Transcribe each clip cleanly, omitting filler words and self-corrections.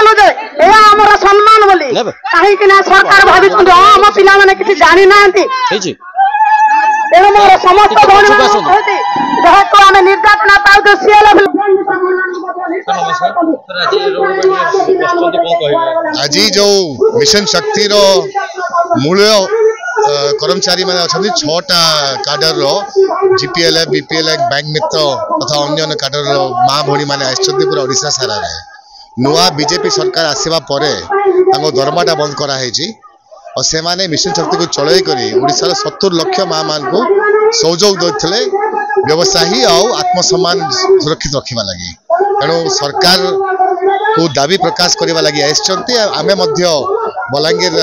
आमर सम्मान बोली कहीं सरकार भावी आम पिला मैंने किसी जानी ना तेणु मोर समस्त जहां आम निर्यातना पाऊ आज जो मिशन शक्ति मूल कर्मचारी मैंने अच्छा 6टा काडर जीपीएलएफ बीपीएलएफ बैंक मित्र तथा अन्य काडर माँ भौणी मैंने पूरा ओडिशा सारा नुआ बीजेपी सरकार आसवा पर दरमाटा बंद कराई और से माने मिशन शक्ति को चलई कर ओडिशार 70 लाख माँ मान को सहयोग देते व्यवसायी और आत्मसम्मान सुरक्षित रखा लगी तेणु सरकार को दाबी प्रकाश करने लगी आमे बलांगीर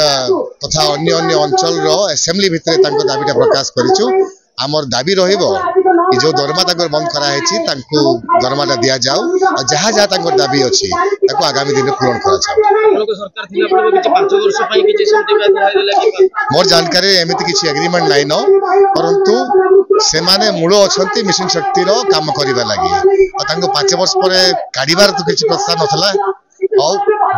तथा अन्य अन्य अंचल असेंबली भितर दाबीटा प्रकाश करूँ आमर दाबी जो दरमा बंद कराई दरमाटा दि जाऊ और जहाँ जहाँ दाबी अच्छी आगामी दिन पूरण कर मोर जानकारी एमती किसी एग्रीमेंट नाइन परंतु से माने मूल अच्छा मिशन शक्ति काम करने लगी और 5 वर्ष पर काढ़ार तो किसी प्रस्ताव नाला और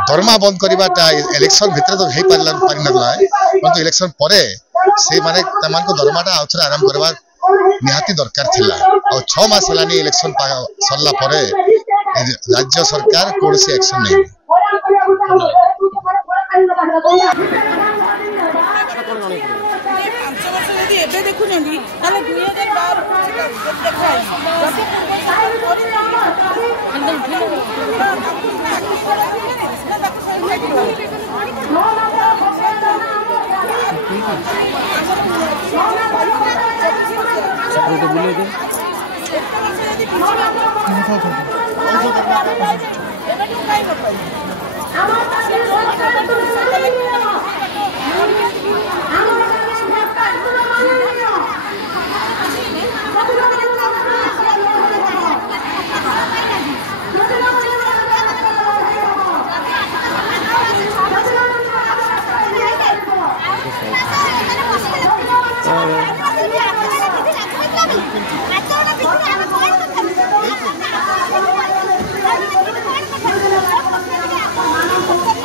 दरमा बंद करवाटा इलेक्शन भितर तो हो पार ना परंतु इलेक्शन पर से माने दरमाटा आउ थे आराम करवा निहाती दरकार थिला और 6 मास हेलानी इलेक्शन सरला पर राज्य सरकार कौन सी एक्शन नहीं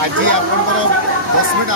आज आपनकर 10 मिनट